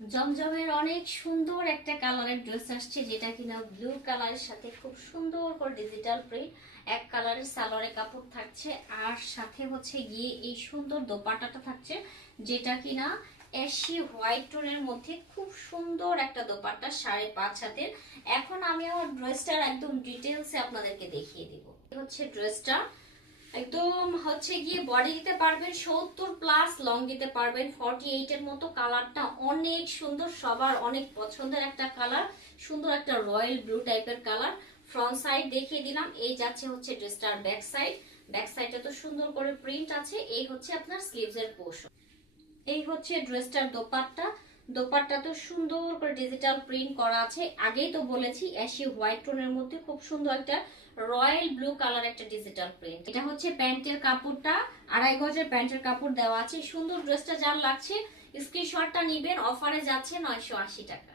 জমজমের অনেক সুন্দর একটা কালারের ড্রেস আসছে, যেটা কিনা ব্লু কালারের সাথে খুব সুন্দর করে ডিজিটাল প্রিন্ট, এক কালারের সালোয়ারের কাপড় থাকছে, আর সাথে হচ্ছে গিয়ে এই সুন্দর দোপাট্টাটা থাকছে, যেটা কিনা অ্যাশি হোয়াইট টোনের মধ্যে খুব সুন্দর একটা দোপাট্টা, 5.5 হাতের। এখন আমি আমার ড্রেসটার একদম ডিটেলসে আপনাদেরকে দেখিয়ে দিব। এই হচ্ছে ড্রেসটা, একদম হচ্ছে গিয়ে বডি দিতে পারবেন 70+, লং দিতে পারবেন 48 এর মতো। কালারটা অনেক সুন্দর, সবার অনেক পছন্দের একটা কালার, সুন্দর একটা রয়্যাল ব্লু টাইপের কালার। ফ্রন্ট সাইড দেখিয়ে দিলাম, এই যাচ্ছে হচ্ছে ড্রেসটার ব্যাক সাইড। ব্যাক সাইডে তো সুন্দর করে প্রিন্ট আছে। এই হচ্ছে আপনার স্লিভস এর পোর্শন। এই হচ্ছে ড্রেসটার দোপাট্টা। দোপাট্টা তো সুন্দর করে ডিজিটাল প্রিন্ট করা আছে, আগেই তো বলেছি অ্যাশি হোয়াইট টোনের মধ্যে খুব সুন্দর একটা রয়্যাল ব্লু কালার একটা ডিজিটাল প্রিন্ট। এটা হচ্ছে প্যান্টের কাপড়টা, 2.5 গজের প্যান্টের কাপড় দেওয়া আছে। সুন্দর ড্রেসটা যার লাগছে স্ক্রিনশটটা নিবেন, অফারে যাচ্ছে 980 টাকা।